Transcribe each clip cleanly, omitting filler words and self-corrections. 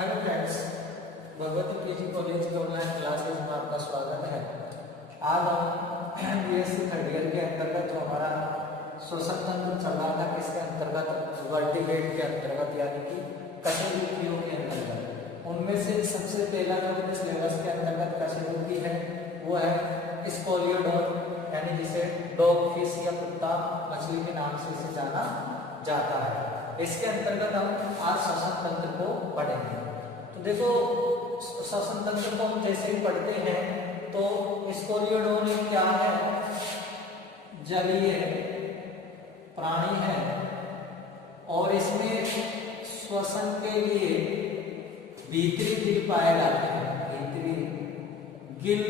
Hello friends, Bhagwati PG college के online classes में आपका स्वागत है। आज हम बीएससी थर्ड ईयर के अंतर्गत जो हमारा श्वसन तंत्र चल रहा था, इसके अंतर्गत वर्टिब्रेट के अंतर्गत यानी कि कशेरुकियों के अंतर्गत उनमें से सबसे पहला जो अपने सिलेबस के अंतर्गत कशेरुकी है वो है स्कोलियोडोन, यानी जिसे डॉग फिश या कुत्ता मछली के नाम से इसे जाना जाता है। इसके अंतर्गत हम आज श्वसन तंत्र को पढ़ेंगे। तो देखो, श्वसन तंत्र को हम जैसे ही पढ़ते हैं तो स्कोलियोडोन क्या है? जलीय प्राणी है और इसमें श्वसन के लिए भीतरी गिल पाए जाते हैं, भीतरी गिल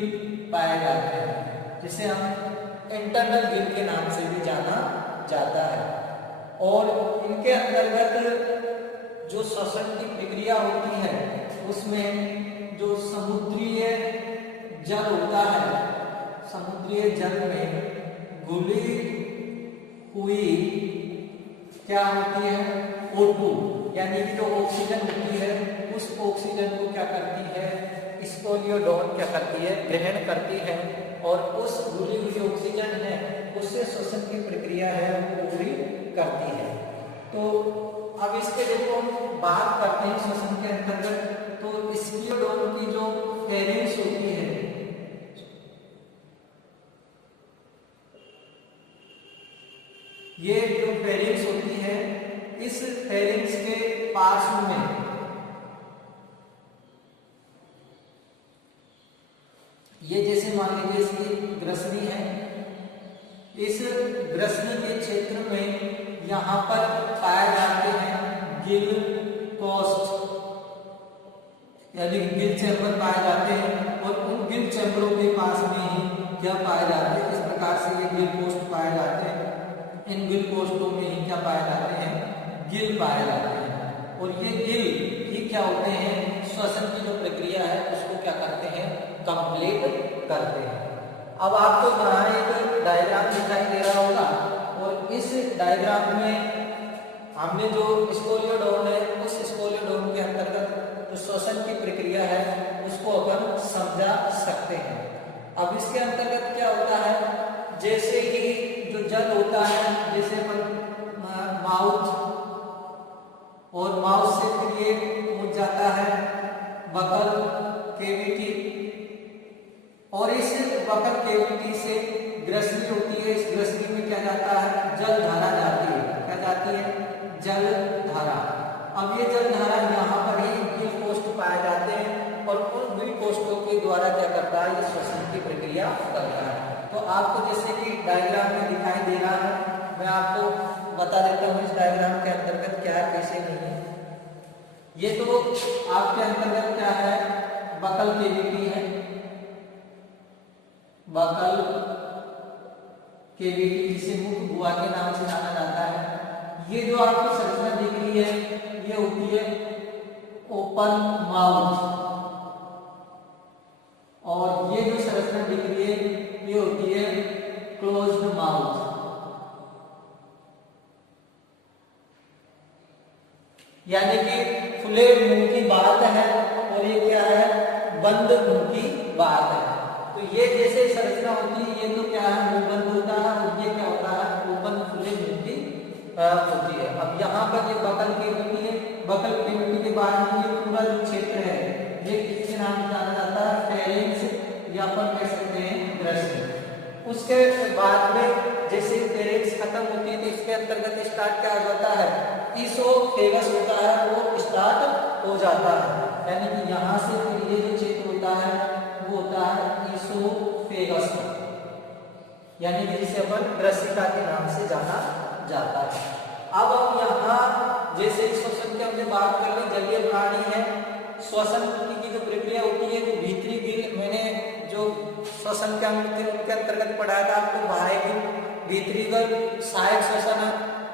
पाए जाते हैं, जिसे हम इंटरनल गिल के नाम से भी जाना जाता है। और इनके अंतर्गत जो श्वसन की प्रक्रिया होती है उसमें जो समुद्रीय जल होता है, समुद्रीय जल में घुली हुई क्या होती है? O2, यानी कि जो ऑक्सीजन होती है उस ऑक्सीजन को क्या करती है? स्कोलियोडोन क्या करती है? ग्रहण करती है और उस घुली हुई ऑक्सीजन है उससे श्वसन की प्रक्रिया है वो पूरी करती है। तो अब इसके देखो हम बात करते हैं श्वसन के अंतर्गत। तो स्कोलियोडोन की जो फेरिंग्स होती है, ये जो फेरिंग्स होती है, इस फेरिंग्स के पार्श्व में ये जैसे मान लीजिए इसकी ग्रसनी है, इस ग्रसनी के क्षेत्र में यहाँ पर पाए जाते हैं गिल पोस्ट, यानी गिल चैम्बर पाए जाते हैं और उन गिल चैम्बरों के पास में ही क्या पाए जाते हैं? इस प्रकार से ये गिल पोस्ट पाए जाते हैं। इन गिल पोस्टों में ही क्या पाए जाते हैं? गिल पाए जाते हैं। और ये गिल ही क्या होते हैं? श्वसन की जो प्रक्रिया है उसको क्या करते हैं? कंप्लीट करते हैं। अब आपको यहाँ एक डायग्राम दिखाई दे रहा होगा और इस डायग्राम में हमने जो स्कोलियोडोन है उस स्कोलियोडोन के अंतर्गत जो श्वसन की प्रक्रिया है उसको अपन समझा सकते हैं। अब इसके अंतर्गत क्या होता है? जैसे ही जो जल होता है, जैसे अपन माउथ और माउथ से फिर ये पहुंच जाता है बकल केविटी और इस बकल केविटी से ग्रसनी होती है। इस ग्रसनी में क्या जाता है? जल धारा जाती है। क्या जाती है? जल धारा। अब ये जल धारा यहाँ पर ही गिल कोष्ठ पाए जाते हैं और उन गिल कोष्ठों के द्वारा क्या करता है? ये श्वसन की प्रक्रिया करता है। तो आपको जैसे कि डायग्राम में दिखाई दे रहा है, मैं आपको बता देता हूँ इस डायग्राम के अंतर्गत क्या है, कैसे नहीं है। ये तो आपके अंतर्गत क्या है? बकल केविटी है, बकल केविटी जिसे मुख गुहा के नाम से जाना जाता है। ये जो आपको संरचना दिख रही है ये होती है ओपन माउथ और ये जो संरचना दिख रही है ये होती है क्लोज्ड माउथ। यानी कि खुले मुंह की बात है और ये क्या है? बंद मुंह की बात है। तो ये जैसे संरचना होती है, ये तो क्या है? मुंह बंद होता है और ये क्या होता है? ओपन खुले मुंह की होती है। अब यहाँ पर ये बकल केविटी है, बकल केविटी के बाद में ये पूरा जो क्षेत्र है ये किसके नाम से जाना जाता है? फेरिंक्स या अपन कह सकते हैं ग्रसनी। उसके बाद में जैसे फेरिंक्स खत्म होती है तो इसके अंतर्गत स्टार्ट क्या हो जाता है? ईसोफेगस होता है वो स्टार्ट हो जाता है। यानी कि यहाँ से फिर ये जो क्षेत्र होता है वो होता है ईसोफेगस, यानी कि जिसे अपन ग्रसिका के नाम से जाना जाता है। अब हम यहाँ जैसे श्वसन की हमने बात कर ली, जलीय प्राणी है, श्वसन की जो प्रक्रिया होती है वो भीतरी गिल, मैंने जो श्वसन के उनके अंतर्गत पढ़ाया था आपको, बाह्य गिल, भीतरी गिल, सहायक श्वसन,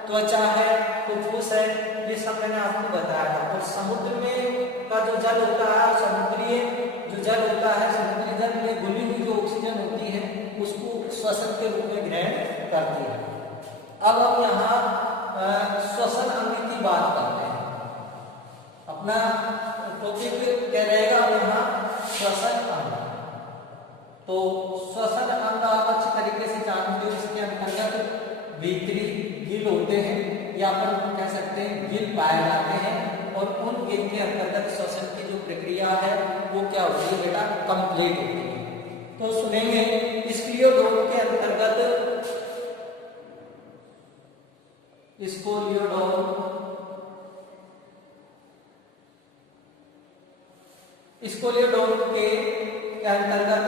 त्वचा है, फुफ्फुस है, ये सब मैंने आपको बताया था। और समुद्र में का जो जल होता है, समुद्रीय जो जल होता है, समुद्री जल में घुली हुई जो ऑक्सीजन होती है उसको श्वसन के रूप में ग्रहण करती है। अब हम यहाँ श्वसन अंग की बात करते हैं। अपना तो फिर क्या रहेगा यहाँ श्वसन अंग। तो श्वसन अंग आप अच्छी तरीके से जानते हो, इसके अंतर्गत भीतरी गिल होते हैं या अपन कह सकते हैं गिल पाए जाते हैं, और उन गिल के अंतर्गत श्वसन की जो प्रक्रिया है वो क्या होती है बेटा, कंप्लीट होती है। तो सुनेंगे स्क्लियोडोम के अंतर्गत स्क्लियोडोम के अंतर्गत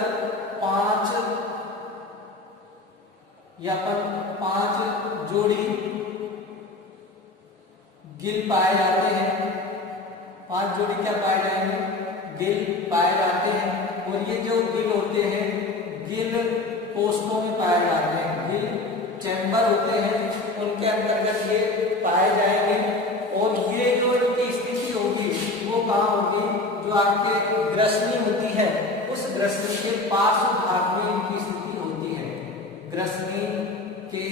पांच जोड़ी गिल पाए जाते हैं। 5 जोड़ी क्या पाए जाएंगे, गिल पाए जाते हैं। और ये जो गिल होते हैं गिल कोष्ठों में पाए जाते हैं, गिल चैम्बर होते हैं, उनके अंतर्गत ये पाए जाएंगे। और ये जो इनकी स्थिति होगी वो कहाँ होगी, जो आपके ग्रसनी होती है उस ग्रसनी के पार्श्व भाग में इनकी स्थिति होती है। ग्रसनी के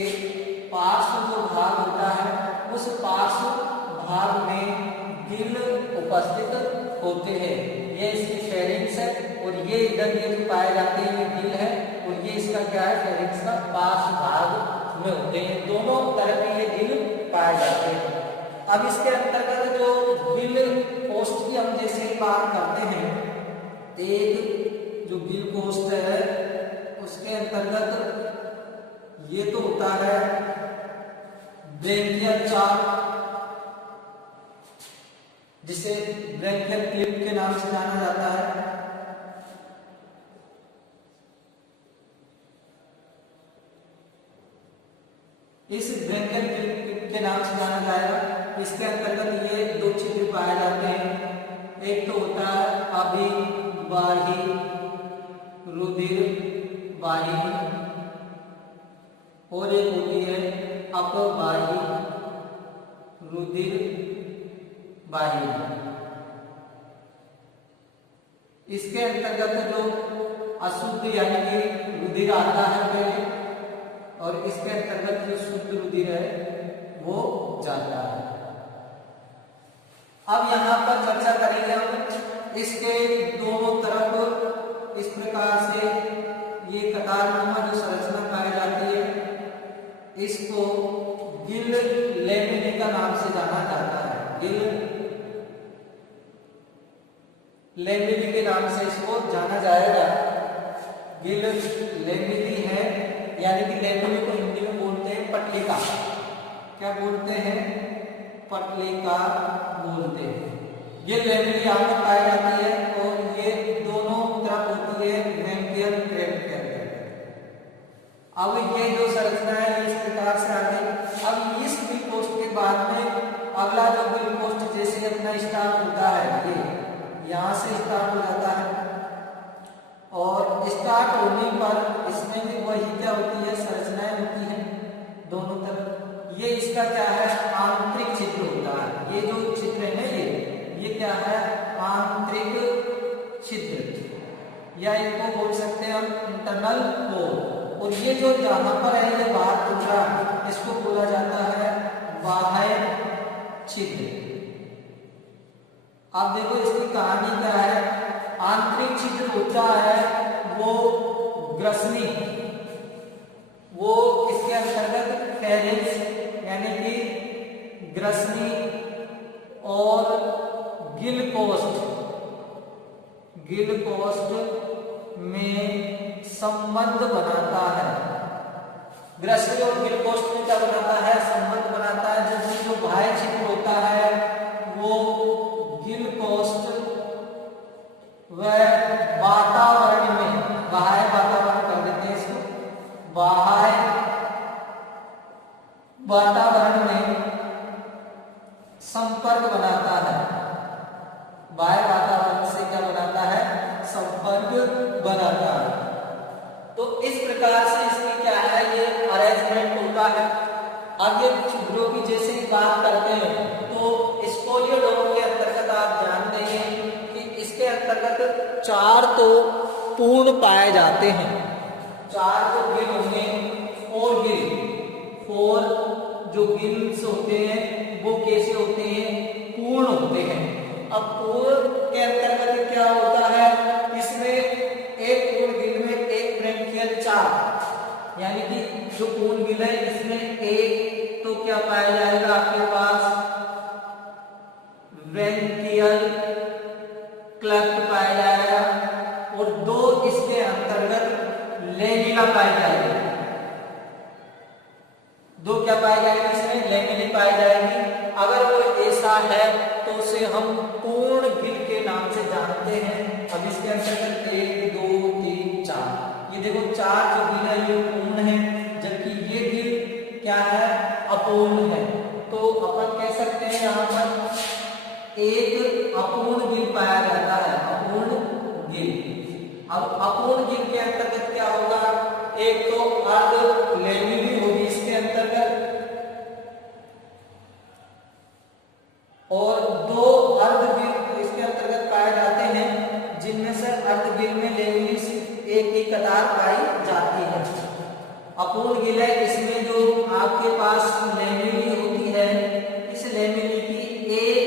पार्श्व जो भाग होता है उस पार्श्व भाग में गिल उपस्थित होते हैं। ये इसकी फेरिंक्स है, और ये इधर ये जो पाए जाते हैं ये गिल है, और ये इसका क्या है, फेरिंक्स का पार्श्व भाग में होते हैं। दोनों तरफ ये गिल पाए जाते हैं। अब इसके अंतर्गत जो गिल कोष्ठ की हम जैसे बात करते हैं, एक जो गिल कोष्ठ है उसके अंतर्गत ये तो होता है ब्रेकियल चार्ट, जिसे ब्रेकियल क्लिप के नाम से जाना जाता है। इस ब्रेकियल क्लिप के नाम से जाना जाएगा। इसके अंतर्गत ये 2 छिद्र पाए जाते हैं। एक तो होता है अभिवाही रुधिर वाहिनी, और एक होती है अपवाही रुधिर वाहिनी। इसके अंतर्गत जो अशुद्ध यानी कि रुधिर आता है पहले, और इसके अंतर्गत जो शुद्ध रुधिर है वो जाता है। अब यहाँ पर चर्चा करेंगे हम इसके दोनों तरफ इस प्रकार से ये कतारनुमा जो संरचना पाई जाती है, इसको गिल लेमिनी नाम से जाना जाता है। गिल लेमिनी के नाम से इसको जाना जाएगा। गिल लेमिनी है, यानी कि लेमिनी को हिंदी में बोलते हैं पटलिका। क्या बोलते हैं, पटलिका बोलते हैं। ये लेमिनी यहाँ पर पाई जाती है, और ये दोनों तरफ होती है ब्रैंकियल ट्रैक्ट के अंदर। अब ये जो संरचना है इस प्रकार से आगे। अब इस गिल कोष्ठ के बाद में अगला जो गिल कोष्ठ जैसे अपना स्टार्ट होता है, ये यहाँ से स्टार्ट हो जाता है, और स्टार्ट होने पर इसमें भी वही क्या होती है, संरचनाएं होती हैं दोनों तरफ। ये इसका क्या है, आंतरिक छिद्र होता है। ये जो छिद्र है ये क्या है, आंतरिक छिद्र, या इनको बोल सकते हैं हम इंटरनल होल। और ये जो जहां पर है ये बाहर खुल रहा है, इसको बोला जाता है बाह्य छिद्र। आप देखो इसकी कहानी क्या है। आंतरिक छिद्र होता है वो ग्रसनी, वो इसके अंतर्गत फेरिंक्स यानी कि ग्रसनी और गिल कोष्ठ में संबंध बनाता है। ग्रसनी और गिल कोष्ठ में क्या बनाता है, संबंध बनाता है। जो बाह्य छिद्र होता है वो गिल कोष्ठ व वातावरण में, बाह्य वातावरण कर देते हैं इसको, बाह्य वातावरण में संपर्क बनाता है। बाह्य वातावरण से क्या बनाता है, संपर्क बनाता है। तो इस प्रकार से इसमें क्या है, ये अरेंजमेंट होता है। अब ये छिद्रों की जैसे ही बात करते हैं तो स्क्लियोडोम के अंतर्गत आप जान देंगे कि इसके अंतर्गत 4 तो पूर्ण पाए जाते हैं। 4 जो गिल होंगे, 4 जो गिल्स होते हैं वो कैसे होते हैं, पूर्ण होते हैं। अब पूर्ण के अंतर्गत क्या होता है, इसमें एक पूर्ण गिल में एक ब्रैंकियल 4, यानी कि जो पूर्ण गिल है इसमें एक तो क्या पाया जाएगा आपके पास ब्रैंकियल क्लेफ्ट पाया जाएगा, और 2 इसके अंतर्गत लैमेला पाई जाएगी। 2 क्या पाई जाएगी इसमें लैमेला पाई जाएगी। अगर वो ऐसा है तो उसे हम पूर्ण गिल के नाम से जानते हैं। अब इसके अंतर्गत 1 2 3 4, ये देखो 4 जो गिल है ये पूर्ण है, जबकि ये गिल क्या है अपूर्ण है। तो अपन कह सकते हैं यहाँ पर एक अपूर्ण गिल पाया जाता है, अपूर्ण गिल। अब अपूर्ण गिल के अंतर्गत क्या होगा, एक तो अर्ध लैमेली होगी इसके अंतर्गत, और 2 अर्ध गिल इसके अंतर्गत पाए जाते हैं, जिनमें से अर्ध गिल में लैमेली सिर्फ एक ही कतार पाई जाती है। अपूर्ण गिल है, इसमें जो आपके पास लैमेली होती है, इस लैमेली की एक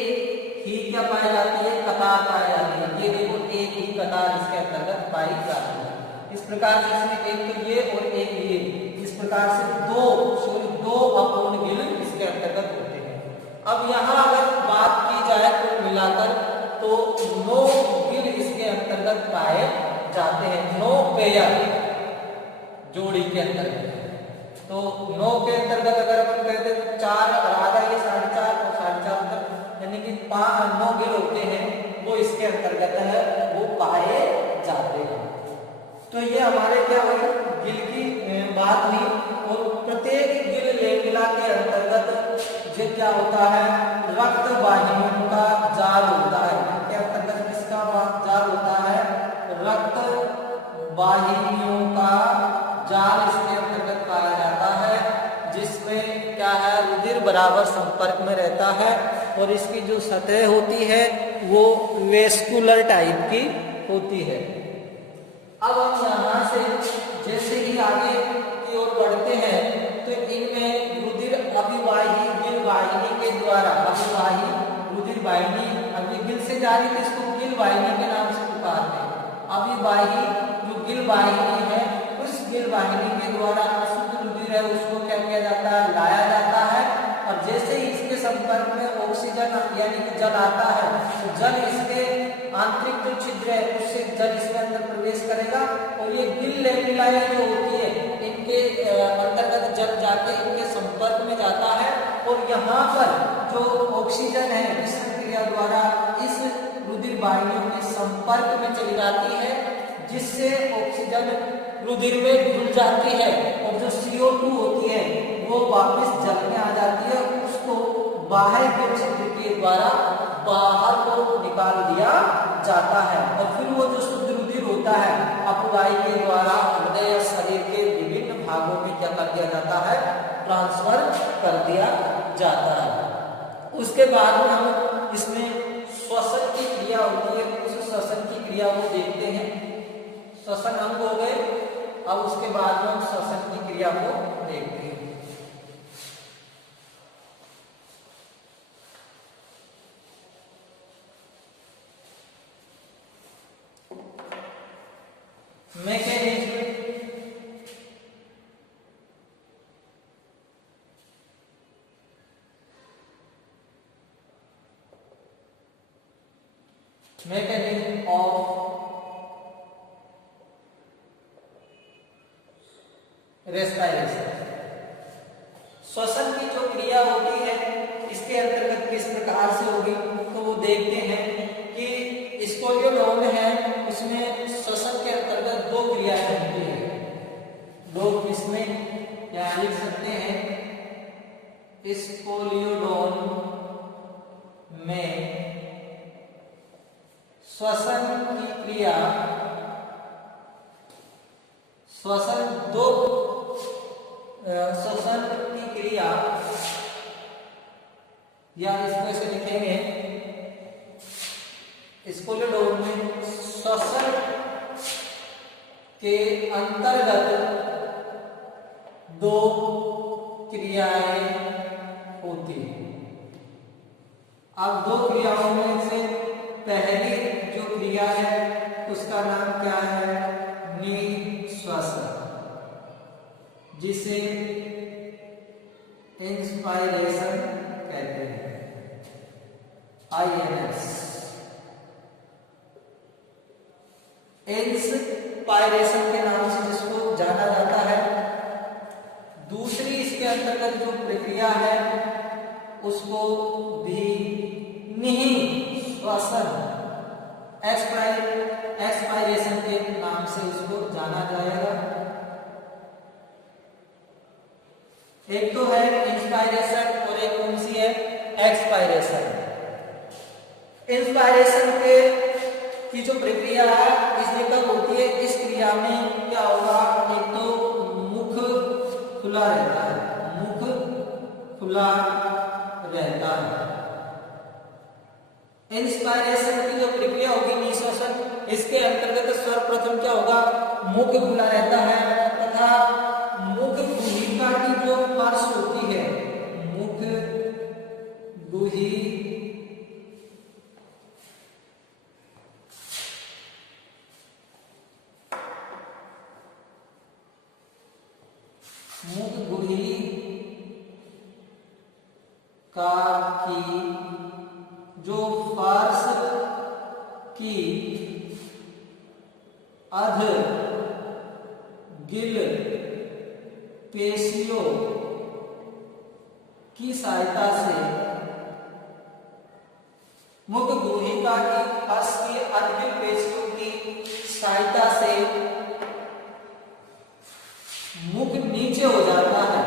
ही क्या पाई जाती है कतार पाई जाती है। ये देखो एक ही कतार इसके अंतर्गत पाई जाती है। इस प्रकार से इसमें एक तो ये और एक ये, इस प्रकार से 2 अपूर्ण गिल इसके अंतर्गत होते हैं। अब यहाँ अगर बात की जाए कुल मिलाकर तो 9 गिल इसके अंतर्गत पाए जाते हैं, 9 पेयर जोड़ी के अंतर्गत। तो 9 के अंतर्गत अगर अपन कहते हैं 4 आधा ये 4.5 और 4.5 यानी कि 9 गिल होते हैं, वो इसके अंतर्गत है वो पाए जाते हैं। तो ये हमारे क्या हुई गिल की बात हुई, और प्रत्येक गिल लैमेला के अंतर्गत जो क्या होता है रक्त वाहिनियों का जाल होता है। इसके अंतर्गत किसका जाल होता है, रक्त वाहिनियों का जाल इसके अंतर्गत पाया जाता है, जिसमें क्या है रुधिर बराबर संपर्क में रहता है, और इसकी जो सतह होती है वो वेस्कुलर टाइप की होती है। अब हम यहाँ से जैसे ही आगे की ओर बढ़ते हैं तो इनमें रुधिर अभिवाही गिल वाहिनी के द्वारा, अभिवाही रुधिर वाहिनी, अभी गिल से जारी तो इसको गिल वाहिनी के नाम से पुकारते हैं। अभिवाही जो गिल वाहिनी है, उस गिल वाहिनी के द्वारा अशुद्ध रुधिर है उसको क्या किया जाता है, लाया जाता है, और जैसे ही इसके संपर्क में ऑक्सीजन यानी कि जल आता है तो जल इसके आंतरिक जो छिद्र है उससे जल इसके अंदर प्रवेश करेगा, और ये गिल लैमेला जो होती है इनके अंतर्गत जल जाके इनके संपर्क में जाता है, और यहाँ पर जो ऑक्सीजन है इस क्रिया द्वारा इस रुधिर वाहिनियों के संपर्क में चली जाती है, जिससे ऑक्सीजन रुधिर में घुल जाती है, और जो CO2 होती है वो वापस जल में आ जाती है, उसको बाहर के छिद्र के द्वारा बाहर को निकाल दिया जाता है, और फिर वो जो शुद्ध रुधिर होता है अपवाही के द्वारा हृदय या शरीर के विभिन्न भागों में क्या कर दिया जाता है, ट्रांसफर कर दिया जाता है। उसके बाद में हम इसमें श्वसन की क्रिया होती है, उस श्वसन की क्रिया को देखते हैं। श्वसन अंग हो गए, अब उसके बाद में हम श्वसन की क्रिया को देखते हैं। mechanism of respiration। श्वसन की जो क्रिया होती है इसके अंतर्गत किस प्रकार से होगी तो वो देखते हैं कि स्पोलियोडोम है, उसमें श्वसन के अंतर्गत 2 क्रियाएं होती है। लोग इसमें क्या लिख सकते हैं, स्पोलियोडोम में श्वसन की क्रिया, श्वसन की क्रिया, या इसको ऐसे लिखेंगे, स्पोलियोडोम में श्वसन के अंतर्गत 2 क्रियाएं होती हैं। अब 2 क्रियाओं में से पहली इंस्पायरेशन के नाम से जिसको जाना जाता है। दूसरी इसके अंतर्गत जो प्रक्रिया है उसको विनिःश्वासन एक्सपायरेशन के नाम से इसको जाना जाएगा। एक तो है इंस्पायरेशन और एक कौन सी है एक्सपायरेशन। इंस्पायरेशन के की जो प्रक्रिया है इसमें कब होती है, इस क्रिया में क्या होगा, एक तो मुख खुला रहता है, मुख खुला रहता है। इंस्पायरेशन की जो प्रक्रिया होगी निःश्वासन, इसके अंतर्गत सर्वप्रथम क्या होगा, मुख खुला रहता है तथा मुख गुहिका की जो फर्श होती है, मुख गुहिका की जो फर्श की अध गिल पेशियों की सहायता से, मुख गुहिका की फर्श की अधगिल पेशियों की सहायता से मुख नीचे हो जाता है।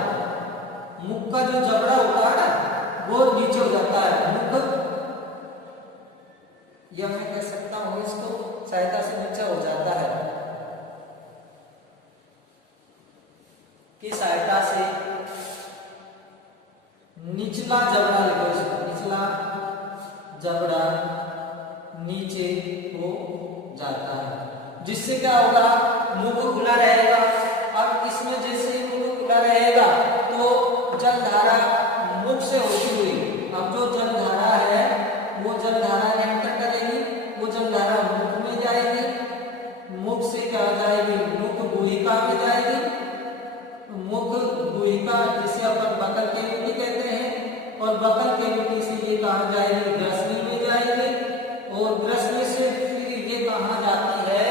मुख का जो जबड़ा होता है वो नीचे हो जाता है। मुख, या मैं कह सकता हूं इसको सहायता से नीचे हो जाता है, की सहायता से निचला जबड़ा लिखो इसको, निचला जबड़ा नीचे हो जाता है, जिससे क्या होगा, मुख खुला रहेगा। अब इसमें जैसे ही मुख खुला रहेगा तो जलधारा मुख से होती हुई, अब जो जलधारा है वो जलधारा एंटर करेगी, वो जलधारा मुख में जाएगी, मुख से क्या हो जाएगी, मुख गुहिका में जाएगी, मुख गुहिका जिसे अपन बकल केविटी कहते हैं, और बकल केविटी से ये कहाँ जाएगी, ग्रसनी में जाएगी, और ग्रसनी से फिर ये कहाँ जाती है,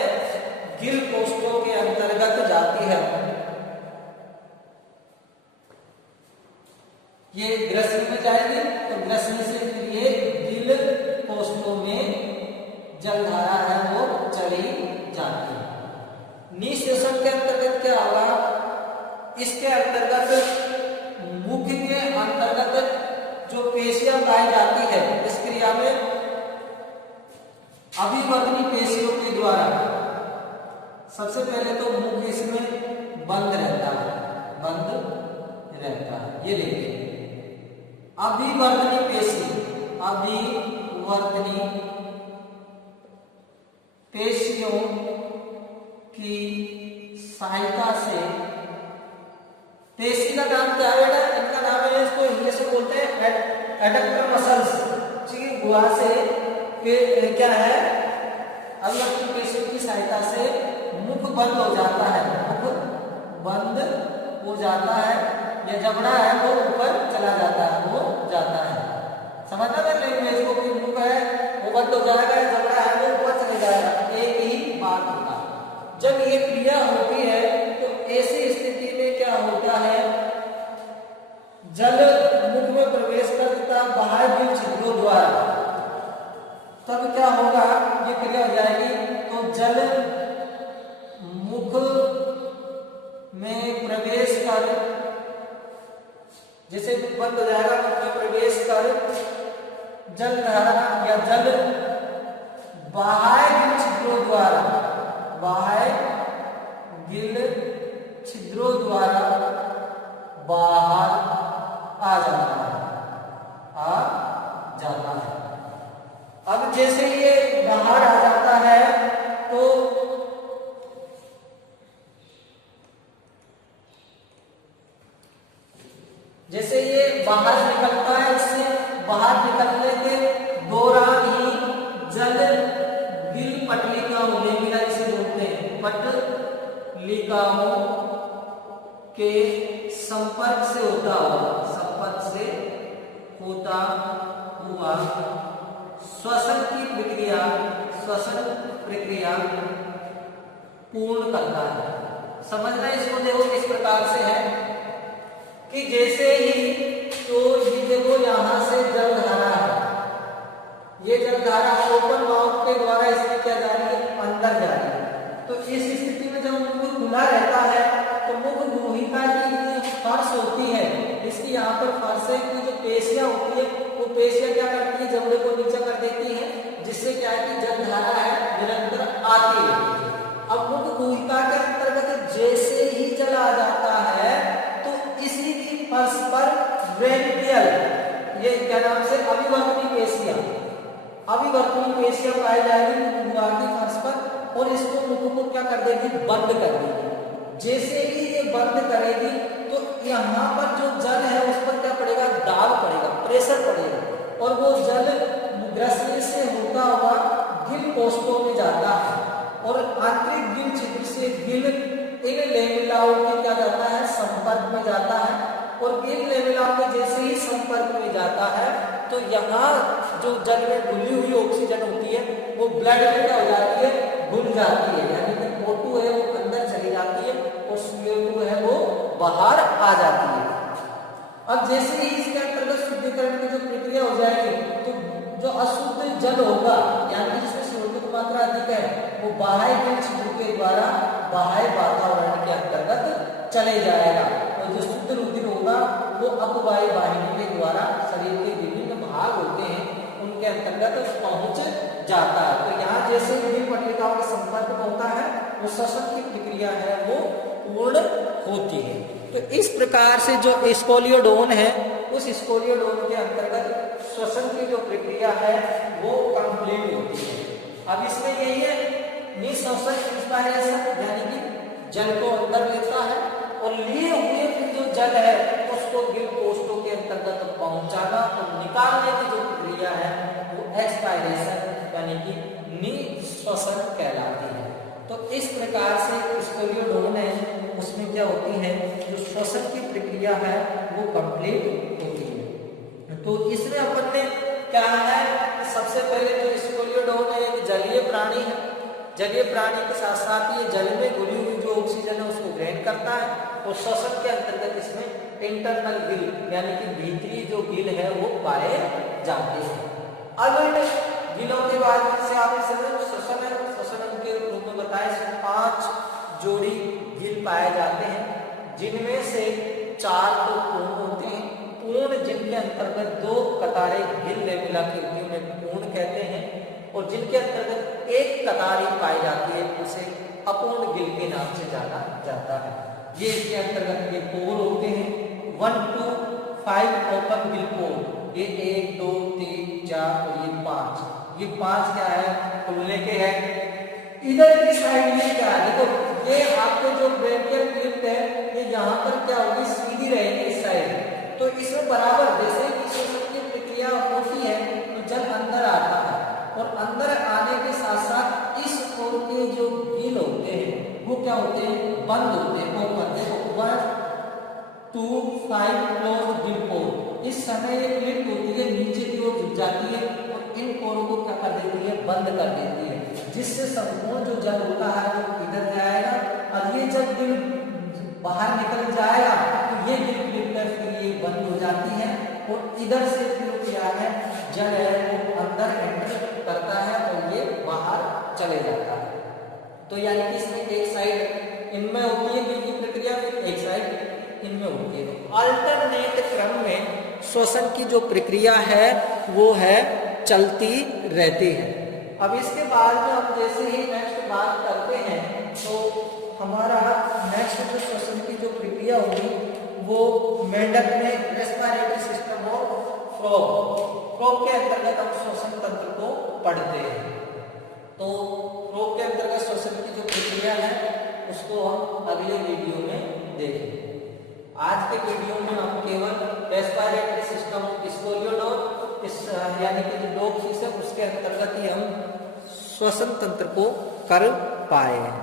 गिल कोष्ठों के अंतर्गत जाती है। ये ग्रसनी में जाएगी और ग्रसनी से फिर ये गिल कोष्ठों में जलधारा है वो चली जाती है। निःश्वासन के अंतर्गत क्या होगा, इसके अंतर्गत मुख के अंतर्गत जो पेशियां पाई जाती है, इस क्रिया में अभिवर्तनी पेशियों के द्वारा सबसे पहले तो मुख इसमें बंद रहता है, बंद रहता है। ये देखिए अभिवर्तनी पेशी, अभिवर्तनी पेशियों की सहायता से, पेशी का नाम क्या है बेटा, इनका नाम है, इसको इंग्लिश में बोलते हैं एडक्टर मसल्स। ठीक है, गुहा से क्या है, अभिवर्तनी पेशियों की सहायता से मुख बंद हो जाता है, मुख बंद हो जाता है, ये जबड़ा है वो ऊपर चला जाता है, हो जाता है। समझना है लैंग्वेज को, कि मुख है वो बंद हो जाएगा, जबड़ा है वो ऊपर चले जाएगा, एक ही बात होगा। जब ये क्रिया होती है तो ऐसी स्थिति में क्या होता है, जल मुख में प्रवेश करता बाहर गिल छिद्रों द्वारा, तब क्या होगा, ये क्रिया हो जाएगी तो जल मुख में प्रवेश कर, जैसे बंद हो जाएगा मुख में प्रवेश कर जलधारा या जल बाह्य गिल छिद्रों द्वारा, बाह्य गिल छिद्रों द्वारा बाहर आ जाता है, आ जाता है। अब जैसे ये बाहर आ जाता है तो जैसे ये बाहर निकलता है, इससे बाहर निकलने के दौरान ही जल गिल पटलिकाओं, लेमिना इसे बोलते हैं, पटलिकाओं के संपर्क से होता हुआ, संपर्क से होता हुआ श्वसन की प्रक्रिया, श्वसन प्रक्रिया पूर्ण करता है। समझना इसको देखो किस प्रकार से है कि जैसे ही तो ये देखो यहाँ से जलधारा है, ये जलधारा ओपन माउथ के द्वारा इसमें क्या जा रही है, अंदर जा रही है। तो इस स्थिति में जब मुख खुला रहता है तो मुख गुहिका की फर्श होती है, इसकी यहाँ पर फर्श की जो पेशियां होती है वो पेशियां क्या करती है, जबड़े को नीचे कर देती है, जिससे क्या है कि जलधारा है निरंतर आती है। अब मुख गुहिका के अंतर्गत जैसे ही जल आ जाता है तो इसी की फर्श पर वेंट्रियल, ये क्या नाम से, अभिवर्तनी पेशियां पाई जाएगी मुख की फर्श पर, और इसको मुख को क्या कर देगी, बंद कर देगी। जैसे ही ये बंद करेगी तो यहाँ पर जो जल है उस पर क्या पड़ेगा, दाब पड़ेगा, प्रेशर पड़ेगा, और वो जल ग्रसनी से होता हुआ गिल कोष्ठों में जाता है, और आंतरिक गिल छिद्र से गिल इन लेमिलाओं के क्या जाता है, संपर्क में जाता है, और इन लेमिलाओं के जैसे ही संपर्क में जाता है तो यहाँ जो जल में घुली हुई ऑक्सीजन होती है वो ब्लड में क्या हो जाती है, घुल जाती है, यानी कि O2 है वो अंदर चली जाती है और CO2 है वो बाहर आ जाती है। अब जैसे ही इसके अंतर्गत शुद्धिकरण की जो प्रक्रिया हो जाएगी तो जो अशुद्ध जल होगा, यानी जिसमें CO2 की मात्रा अधिक है, वो बाह्य गिल छिद्र के द्वारा बाह्य वातावरण के अंतर्गत चले जाएगा, और जो शुद्ध रुधिर होगा वो अपवायी वाहिनी के द्वारा शरीर के विभिन्न भाग होते हैं उनके अंतर्गत पहुंच जाता है। तो यहाँ जैसे विभिन्न पट्टिकाओं के संपर्क में होता है वो श्वसन की प्रक्रिया है वो पूर्ण होती है। तो इस प्रकार से जो स्कोलियोडोन है उस स्कोलियोडोन के अंतर्गत श्वसन की जो प्रक्रिया है वो कंप्लीट होती है। अब इसमें यही है निःश्वसन इंस्पायरेशन, यानी कि जल को अंदर लेता है और लिए हुए फिर जो जल है उसको गिल कोष्ठों के अंतर्गत पहुंचाना और निकालने की जो प्रक्रिया है वो एक्सपायरेशन यानी कि निःश्वसन कहलाती है। तो इस प्रकार से स्कोलियोडोन है उसमें क्या होती है, जो श्वसन की प्रक्रिया है वो कंप्लीट होती है। तो इसमें अपन ने क्या है कि सबसे पहले जो स्कोलियोडोन है एक जलीय प्राणी है, जलीय प्राणी के साथ साथ ये जल में घुली हुई जो ऑक्सीजन है उसको ग्रहण करता है, और श्वसन के अंतर्गत इसमें इंटरनल गिल यानी कि भीतरी जो गिल है वो पाए जाते हैं। अब गिलों के बाद से आप श्वसन है, श्वसन के रूप में बताए 5 जोड़ी गिल पाए जाते हैं, जिनमें से 4 तो पूर्ण होते हैं, पूर्ण जिनके अंतर्गत 2 कतारें गिल लेमिला की होती है उन्हें पूर्ण कहते हैं, और जिनके अंतर्गत 1 कतार ही पाई जाती है उसे अपूर्ण गिल के नाम से जाना जाता है। ये इसके अंतर्गत ये पोर होते हैं 1 to 5 ओपन गिल पोर, ये 1 2 3 4 और ये 5, ये 5 क्या है, खुलने के हैं। इधर की साइड में क्या है, देखो ये आपको जो ब्रेकियल क्लिप है ये यहाँ पर क्या होगी, सीधी रहेगी इस साइड, तो इसमें बराबर जैसे कि श्वसन की प्रक्रिया होती है तो जल अंदर आता है, और अंदर आने के साथ साथ इस ओर के जो गिल होते हैं वो क्या होते हैं, बंद होते हैं, ओपन। देखो 1 2 5 क्लोज गिल पोर, इस समय ये क्लिप होती है नीचे की ओर झुक जाती है और इन पोरों को क्या कर देती है, बंद कर देती है, जिससे संपूर्ण जो जल होता है वो इधर जाएगा, और ये जब गिल बाहर निकल जाएगा तो ये गिल क्लिप फिर ये बंद हो जाती है, और इधर से फिर क्या है, जल है वो अंदर एंटर करता है और ये बाहर चले जाता है। तो यानी कि इसमें एक साइड इनमें होती है गिल की प्रक्रिया, एक साइड इनमें होती है। अल्टरनेट क्रम में श्वसन की जो प्रक्रिया है वो है चलती रहती है। अब इसके बाद में हम जैसे ही नेक्स्ट बात करते हैं तो हमारा नेक्स्ट जो श्वसन की जो प्रक्रिया होगी वो मेंढक में रेस्पिरेटरी सिस्टम और फ्रॉग के अंतर्गत हम श्वसन तंत्र को पढ़ते हैं। तो फ्रॉग के अंतर्गत श्वसन की जो प्रक्रिया है उसको हम अगले वीडियो में देखेंगे। आज के वीडियो में हम केवल रेस्पिरेटरी सिस्टम स्कोलियोडोन इस यानी कि जो डॉग फिश है उसके अंतर्गत ही हम श्वसन तंत्र को कर पाए हैं।